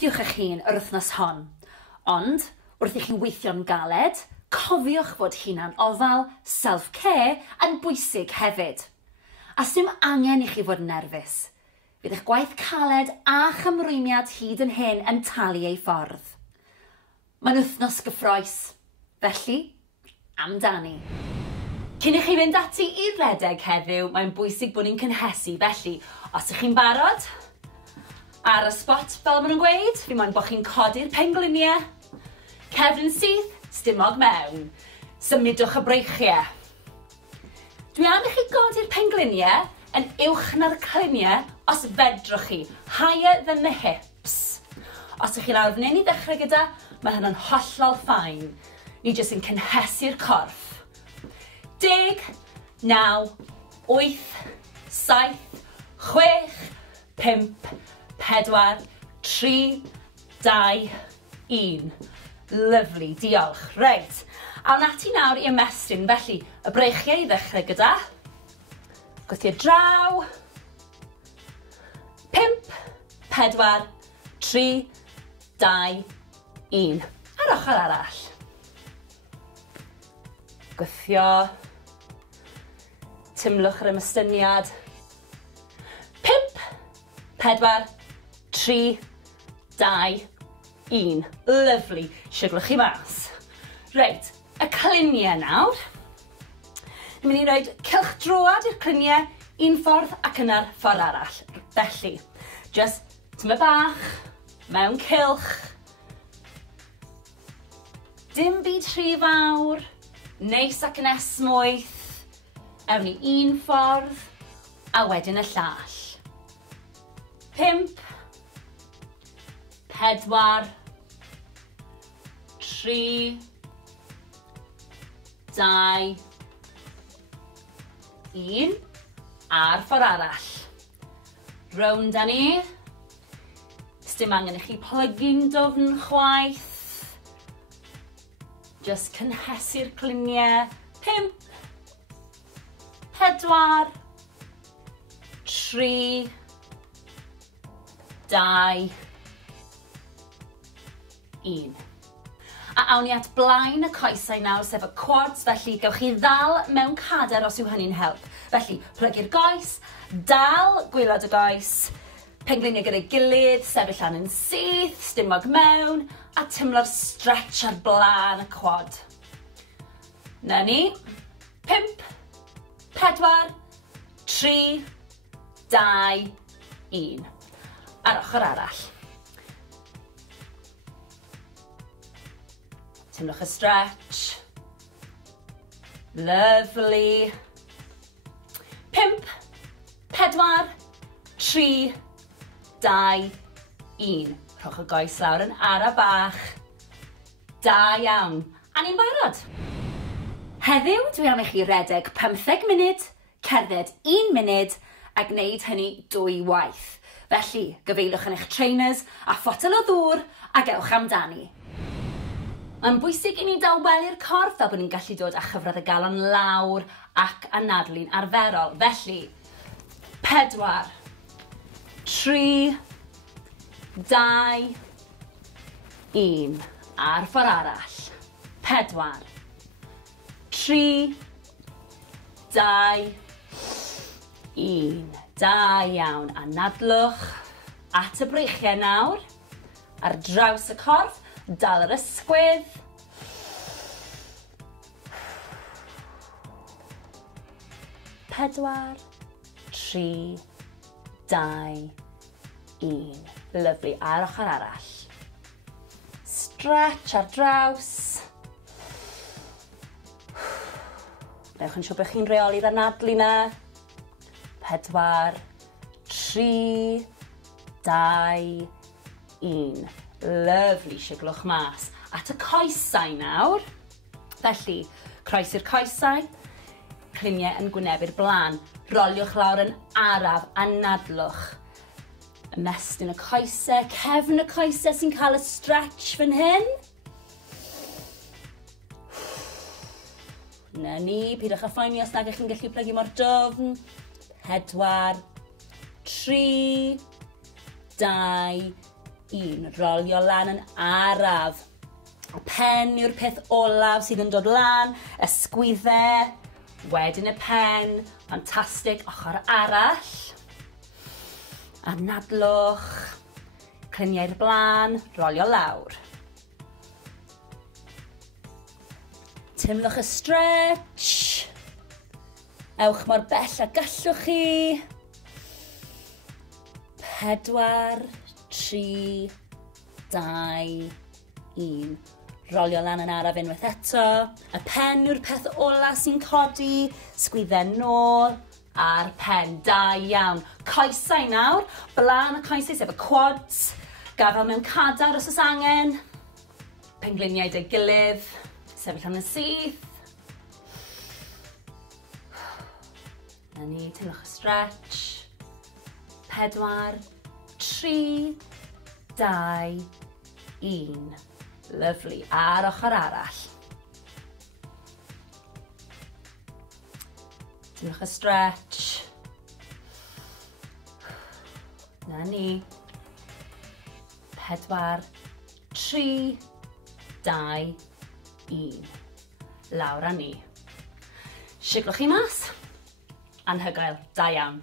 gwthiwch eich hun yr wythnos hon. Ond, wrth i chi weithio'n galed, cofiwch fod hunan ofal, self-care yn bwysig hefyd. A sdim angen i chi fod yn nerfus. Bydd eich gwaith caled a chymrwymiad hyd yn hyn yn talu ei ffordd. Mae'n wythnos gyffroes, felly amdani. Cyn i chi fynd ati i'r redeg heddiw, mae'n bwysig bod ni'n cynhesu, felly os ych chi'n barod, ar y spot fel maen nhw'n gweud, fi moyn bod chi'n codi'r pengliniau, cefn syth, stumog mewn, symudwch y breichiau. Dwi am i chi godi'r pengliniau yn uwch na'r cliniau os fedrwch chi, higher than the hips. Os ych chi lawr fan hyn i ddechrau gyda, mae hynny'n hollol ffain. Ni jyst yn cynhesu'r corff. 10, 9, 8, 7, 6, 5, 4, 3, 2, 1. Lyfli, diolch. Reit, awn ati nawr i ymestyn, felly y breichiau i ddechrau gyda. Gwthio draw. 5, 4, 3, 2, 1. Ar ochr arall. Gwthio. Tymlwch yr ymystyniad. 5, 4, 3, 2, 1. Lyfli. Siglwch chi mas. Reit, y cliniau nawr. Ni'n mynd i roed cylchdroad i'r cliniau, un ffordd ac yna'r ffordd arall. Felly, just tyma bach, mewn cylch. Dim byd rhy fawr, neis ac yn esmwyth. Ewn ni un ffordd, a wedyn y llall. 5, 4, 3, 2, 1, a'r ffordd arall. Rownd â ni. Sdim angen i chi plygu'n dofn chwaith. Just cynhesu'r cliniau. 5, 4, 3, 2, 1. A awn ni at blaen y coesau nawr, sef y quads, felly gewch chi ddal mewn cader os yw hynny'n help. Felly, plygu'r goes, dal gwylod y goes, pengliniau gyda'i gilydd, sefyll lan yn syth, stumog mewn, a tymlo'r stretch ar blaen y quad. Na ni. 5, 4, 3, 2, 1. Ar ochr arall. Tymlwch y stretch. Lovely. 5, 4, 3, 2, 1. Rhowch y goes lawr yn ara bach. Da iawn. A ni'n barod. Heddiw, dwi am i chi redeg 15 munud, cerdded 1 munud, a gwneud hynny 2 waith. Felly, gyfeilwch yn eich trainers a photel o ddŵr a gewch amdani. Mae'n bwysig i ni dawbelu'r corff fel bod ni'n gallu dod â chyfradd y galon lawr ac anadlu'n arferol. Felly, 4, 3, 2, 1. A'r ffordd arall. 4, 3, 2, 1. Da iawn. Anadlwch at y breichiau nawr. Ar draws y corff, dal yr ysgwydd. 4, 3, 2, 1. Lyfli. Ar ochr arall. Stretch ar draws. Newch yn siŵr bod chi'n reoli'r anadlu na. 4, 3, 2, 1. Lyfli, siglwch mas. At y coesau nawr. Felly, croes i'r coesau. Cliniau yn gwynebu'r blaen. Roliwch lawr yn araf, anadlwch. Ymestyn y coesau, cefn y coesau sy'n cael y stretch fan hyn. Na ni, pidwch â phoeni os nag ych chi'n gallu plygu mor dofn. 4, 3, 2, 1. Rolio lan yn araf. Y pen yw'r peth olaf sydd yn dod lan, ysgwyddau, wedyn y pen, ffantastig, ochr arall. Anadlwch, cliniau'r blaen, rolio lawr. Timlwch y stretch. Ewch mor bell a gallwch chi. 4, 3, 2, 1. Rolio lan yn araf unwaith eto. Y pen yw'r peth ola sy'n codi. Sgwyddau nôl. A'r pen, da iawn. Coesau nawr, blaen y coesau sef y quads, gafel mewn cadar os oes angen, pengliniau dy gilydd, sefyll am y syth. Na ni, timlwch y stretch. 4, 3, 2, 1. Lyfli, ar ochr arall. Timlwch y stretch. Na ni. 4, 3, 2, 1. Lawr â ni. Siglwch chi mas. Anhygoel, da iawn.